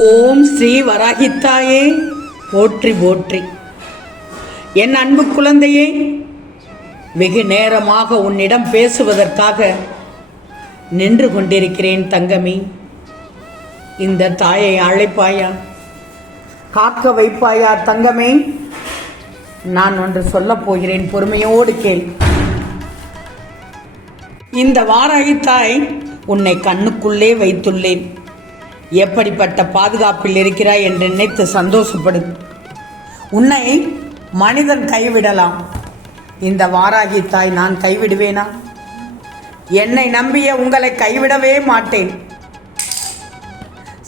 ஓம் ஸ்ரீ வராகித்தாயே. போற்றி போற்றி. என் அன்பு குழந்தையே வெகு நேரமாக உன்னிடம் பேசுவதற்காக நின்று கொண்டிருக்கிறேன் தங்கமி. இந்த தாயை அழைப்பாயா? காக்க வைப்பாயா தங்கமே? நான் ஒன்று சொல்லப் போகிறேன் பொறுமையோடு கேள். இந்த வாராகி தாய் உன்னை கண்ணுக்குள்ளே வைத்துள்ளேன். எப்படிப்பட்ட பாதுகாப்பில் இருக்கிறாய் என்று நினைத்து சந்தோஷப்படு. உன்னை மனிதன் கைவிடலாம். இந்த வாராகி தாய் நான் கைவிடுவேனா? என்னை நம்பிய உங்களை கைவிடவே மாட்டேன்.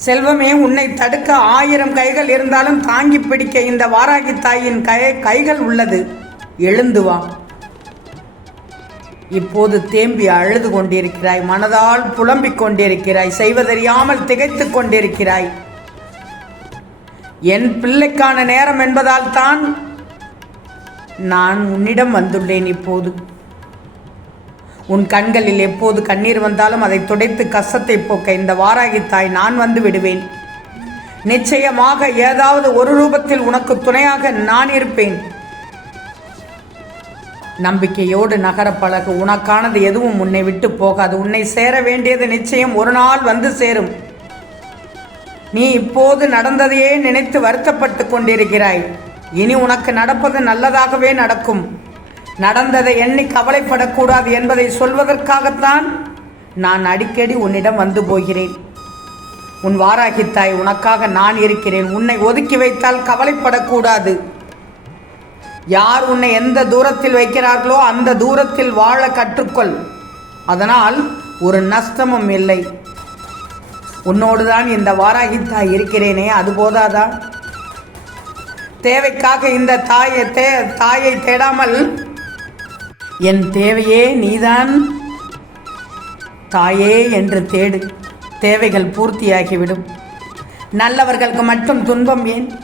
செல்வமே உன்னை தடுக்க ஆயிரம் கைகள் இருந்தாலும் தாங்கி பிடிக்க இந்த வாராகி தாயின் கை கைகள் உள்ளது. எழுந்து வா. இப்போது தேம்பி அழுது கொண்டிருக்கிறாய் மனதால் புலம்பிக் கொண்டிருக்கிறாய் செய்வதறியாமல் திகைத்து கொண்டிருக்கிறாய். என் பிள்ளைக்கான நேரம் என்பதால் தான் நான் உன்னிடம் வந்துள்ளேன் இப்போது. உன் கண்களில் எப்போது கண்ணீர் வந்தாலும் அதை துடைத்து கசத்தை போக்க இந்த வாராகி தாய் நான் வந்து விடுவேன். நிச்சயமாக ஏதாவது ஒரு ரூபத்தில் உனக்கு துணையாக நான் இருப்பேன். நம்பிக்கையோடு நகர பழகு. உனக்கானது எதுவும் உன்னை விட்டு போகாது. உன்னை சேர வேண்டியது நிச்சயம் ஒரு நாள் வந்து சேரும். நீ இப்போது நடந்ததையே நினைத்து வருத்தப்பட்டு கொண்டிருக்கிறாய். இனி உனக்கு நடப்பது நல்லதாகவே நடக்கும். நடந்ததை எண்ணி கவலைப்படக்கூடாது என்பதை சொல்வதற்காகத்தான் நான் அடிக்கடி உன்னிடம் வந்து போகிறேன். உன் வாராகித்தாய் உனக்காக நான் இருக்கிறேன். உன்னை ஒதுக்கி வைத்தால் கவலைப்படக்கூடாது. யார் உன்னை எந்த தூரத்தில் வைக்கிறார்களோ அந்த தூரத்தில் வாழ கற்றுக்கொள். அதனால் ஒரு நஷ்டமும் இல்லை. உன்னோடு தான் இந்த வாராகித்தாய் இருக்கிறேனே அது போதாதா? தேவைக்காக இந்த தாயை தே தாயை தேடாமல் என் தேவையே நீதான். தாயே என்று தேடு. தேவைகள் பூர்த்தியாகிவிடும். நல்லவர்களுக்கு மட்டும் துன்பம் ஏன்?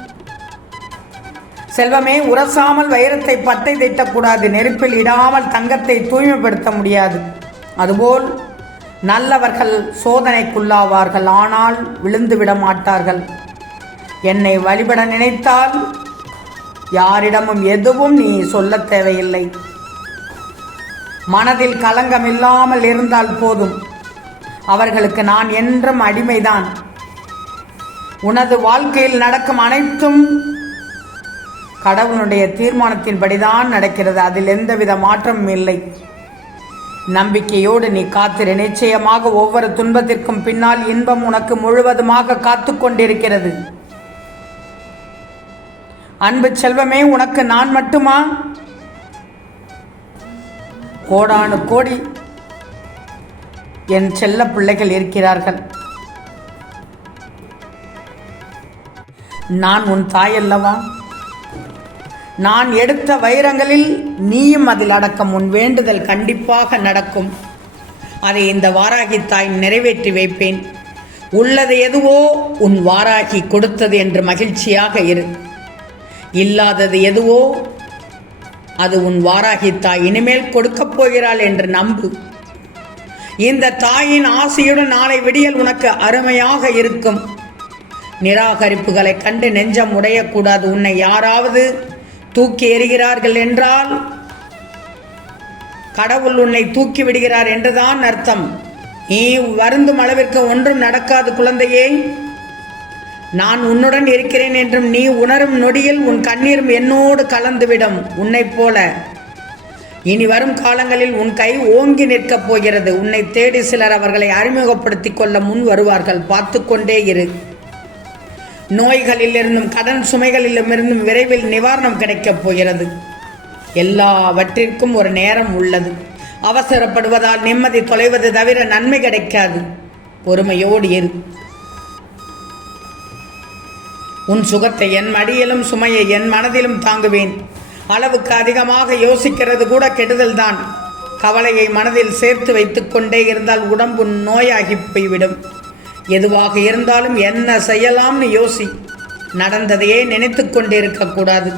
செல்வமே உரசாமல் வைரத்தை பட்டை திட்டக்கூடாது நெருப்பில் இடாமல் தங்கத்தை தூய்மைப்படுத்த முடியாது. அதுபோல் நல்லவர்கள் சோதனைக்குள்ளாவார்கள் ஆனால் விழுந்து விட மாட்டார்கள். என்னை வழிபட நினைத்தால் யாரிடமும் எதுவும் நீ சொல்ல தேவையில்லை. மனதில் களங்கம் இல்லாமல் இருந்தால் போதும். அவர்களுக்கு நான் என்றும் அடிமைதான். உனது வாழ்க்கையில் நடக்கும் அனைத்தும் கடவுளுடைய தீர்மானத்தின்படிதான் நடக்கிறது. அதில் எந்தவித மாற்றமும் இல்லை. நம்பிக்கையோடு நீ காத்திரு. நிச்சயமாக ஒவ்வொரு துன்பத்திற்கும் பின்னால் இன்பம் உனக்கு முழுவதுமாக காத்து கொண்டிருக்கிறது. அன்பு செல்வமே உனக்கு நான் மட்டுமா? கோடானு கோடி என் செல்ல பிள்ளைகள் இருக்கிறார்கள். நான் உன் தாயல்லவா? நான் எடுத்த வைரங்களில் நீயும் அதில் அடக்கம் உன் வேண்டுதல் கண்டிப்பாக நடக்கும். அதை இந்த வாராகி தாய் நிறைவேற்றி வைப்பேன். உள்ளது எதுவோ உன் வாராகி கொடுத்தது என்று மகிழ்ச்சியாக இரு. இல்லாதது எதுவோ அது உன் வாராகி தாய் இனிமேல் கொடுக்கப் போகிறாள் என்று நம்பு. இந்த தாயின் ஆசையுடன் நாளை விடியல் உனக்கு அருமையாக இருக்கும். நிராகரிப்புகளை கண்டு நெஞ்சம் உடையக்கூடாது. உன்னை யாராவது தூக்கி எறிகிறார்கள் என்றால் கடவுள் உன்னை தூக்கி விடுகிறார் என்றுதான் அர்த்தம். நீ வருந்தும் அளவிற்கு ஒன்றும் நடக்காது குழந்தையே. நான் உன்னுடன் இருக்கிறேன் என்றும் நீ உணரும் நொடியில் உன் கண்ணீரும் என்னோடு கலந்துவிடும் உன்னைப் போல. இனி வரும் காலங்களில் உன் கை ஓங்கி நிற்கப் போகிறது. உன்னை தேடி சிலர் அவர்களை அறிமுகப்படுத்திக் கொள்ள முன் வருவார்கள். பார்த்து கொண்டே இரு. நோய்களிலிருந்தும் கடன் சுமைகளிலிருந்தும் விரைவில் நிவாரணம் கிடைக்கப் போகிறது. எல்லாவற்றிற்கும் ஒரு நேரம் உள்ளது. அவசரப்படுவதால் நிம்மதி தொலைவது தவிர நன்மை கிடைக்காது. பொறுமையோடு இரு. உன் சுகத்தை என் மடியிலும் சுமையை என் மனதிலும் தாங்குவேன். அளவுக்கு அதிகமாக யோசிக்கிறது கூட கெடுதல்தான். கவலையை மனதில் சேர்த்து வைத்துக்கொண்டே இருந்தால் உடம்பு நோயாகி போய்விடும். எதுவாக இருந்தாலும் என்ன செய்யலாம்னு யோசி. நடந்ததையே நினைத்து கொண்டிருக்கக்கூடாது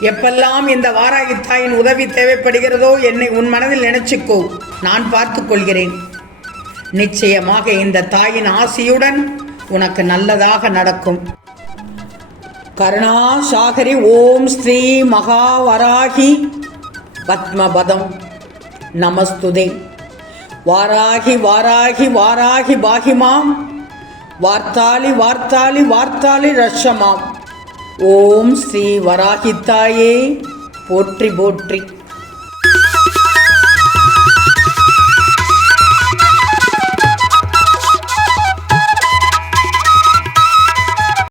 எப்பெல்லாம் இந்த வாராகி தாயின் உதவி தேவைப்படுகிறதோ என்னை உன் மனதில் நினைச்சுக்கோ. நான் பார்த்து கொள்கிறேன். நிச்சயமாக இந்த தாயின் ஆசியுடன் உனக்கு நல்லதாக நடக்கும். கருணா சாகரி ஓம் ஸ்ரீ மகாவராகி. பத்மபதம். நமஸ்துதே. வாராகி வாராகி வாராகி பாகிமாம். வார்த்தாலி வார்த்தாலி வார்த்தாலி ரஷமாம் ஓம் ஸ்ரீ வராகித்தாயே போற்றி போற்றி.